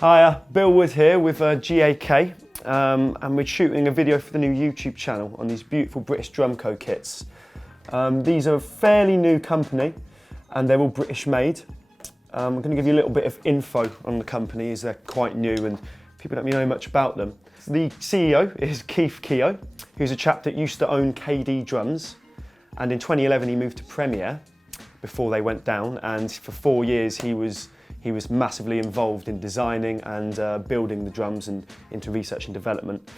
Hi, Bill Wood here with GAK, and we're shooting a video for the new YouTube channel on these beautiful British Drumco kits. These are a fairly new company and they're all British made. I'm going to give you a little bit of info on the company as they're quite new and people don't really know much about them. The CEO is Keith Keogh, who's a chap that used to own KD Drums, and in 2011 he moved to Premier before they went down, and for 4 years he was massively involved in designing and building the drums and into research and development.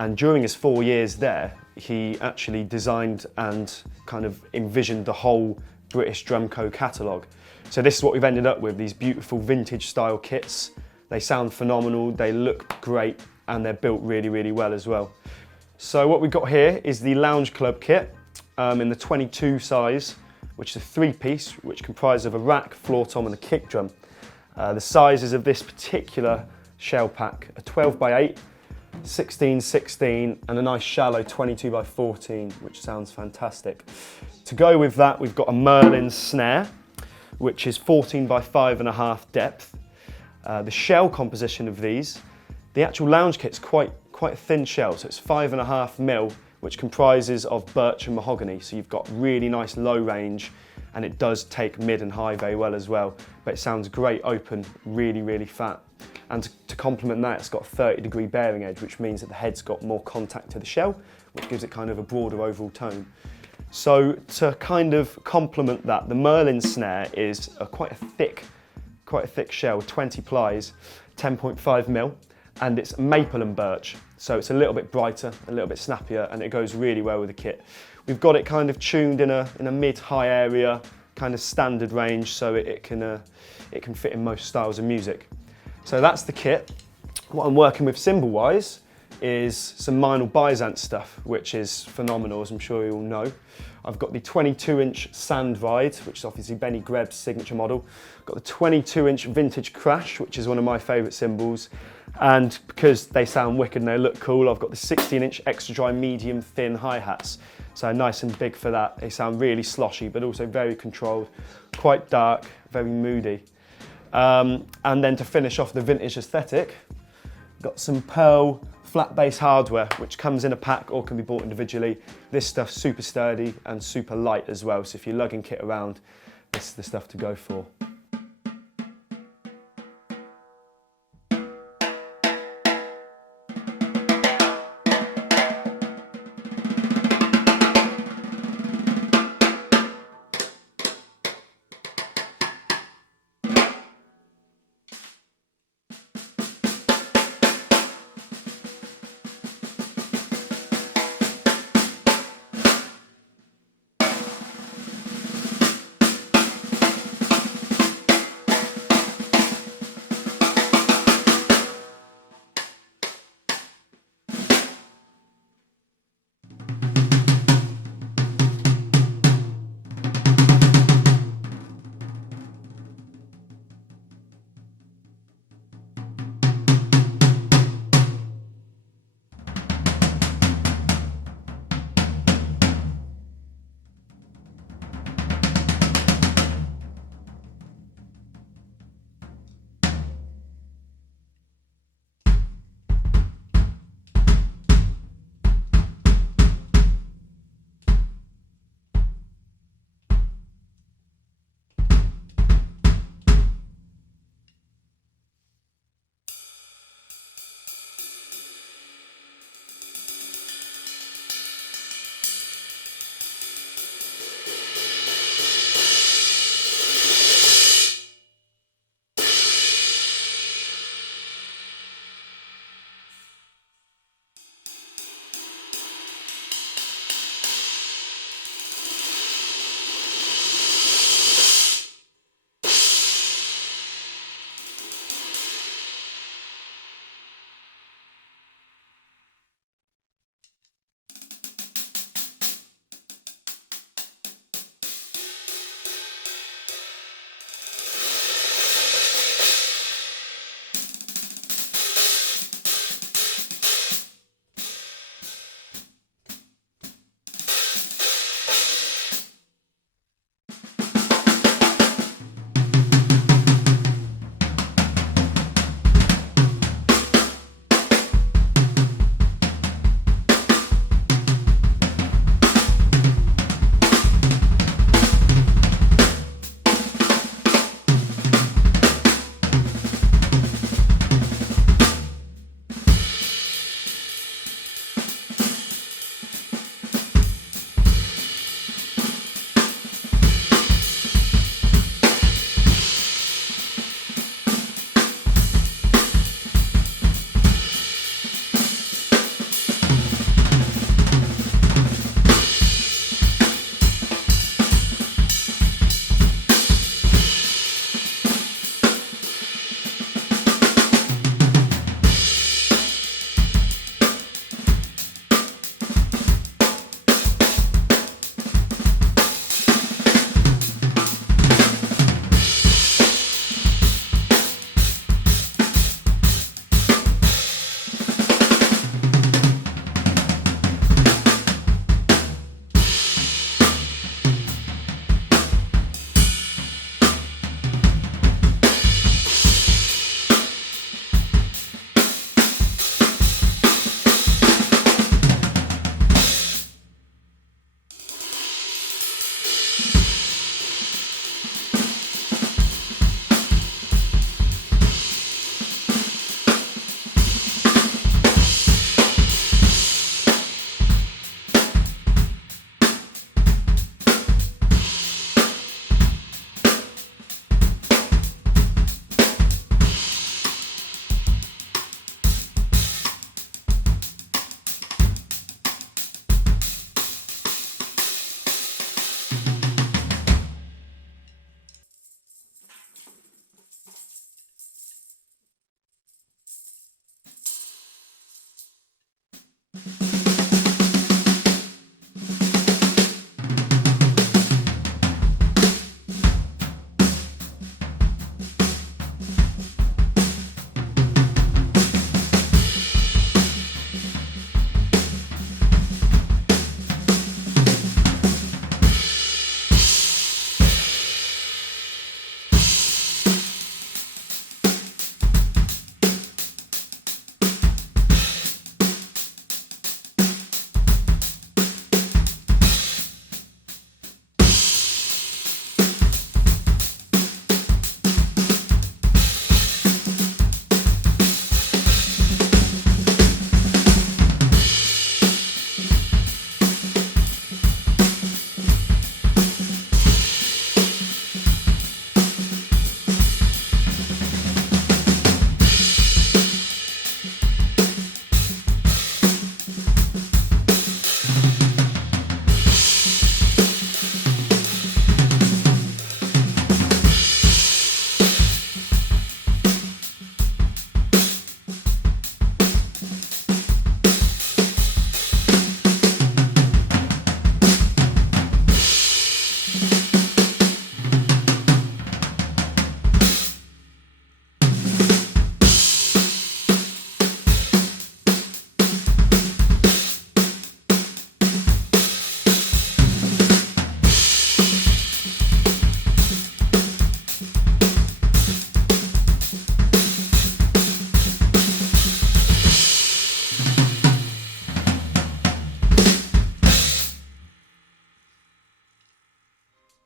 And during his 4 years there, he actually designed and kind of envisioned the whole British Drumco catalogue. So this is what we've ended up with, these beautiful vintage style kits. They sound phenomenal, they look great, and they're built really, really well as well. So what we've got here is the Lounge Club kit in the 22 size, which is a 3-piece, which comprises of a rack, floor tom and a kick drum. The sizes of this particular shell pack are 12x8, 16x16 and a nice shallow 22x14, which sounds fantastic. To go with that, we've got a Meinl snare, which is 14x5.5 depth. The shell composition of these, the actual lounge kit's quite a thin shell, so it's 5.5mm, which comprises of birch and mahogany, so you've got really nice low range, and it does take mid and high very well as well, but it sounds great open, really, really fat. And to complement that, it's got a 30-degree bearing edge, which means that the head's got more contact to the shell, which gives it kind of a broader overall tone. So to kind of complement that, the Meinl snare is quite a thick shell, 20 plies, 10.5mm, and it's maple and birch. So it's a little bit brighter, a little bit snappier, and it goes really well with the kit. We've got it kind of tuned in a mid-high area, kind of standard range, so it can fit in most styles of music. So that's the kit. What I'm working with cymbal-wise is some Meinl Byzance stuff, which is phenomenal, as I'm sure you all know. I've got the 22-inch Sand Ride, which is obviously Benny Grebb's signature model. I've got the 22-inch Vintage Crash, which is one of my favourite cymbals. And because they sound wicked and they look cool, I've got the 16-inch Extra Dry medium thin hi-hats. So nice and big for that. They sound really sloshy, but also very controlled, quite dark, very moody. And then to finish off the vintage aesthetic, got some Pearl Flatbase hardware, which comes in a pack or can be bought individually. This stuff's super sturdy and super light as well, so if you're lugging kit around, this is the stuff to go for.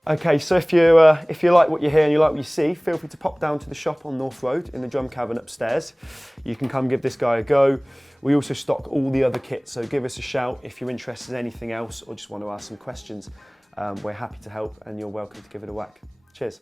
Okay, so if you like what you hear and you like what you see, feel free to pop down to the shop on North Road in the drum cavern upstairs. You can come give this guy a go. We also stock all the other kits, so give us a shout if you're interested in anything else or just want to ask some questions. We're happy to help and you're welcome to give it a whack. Cheers.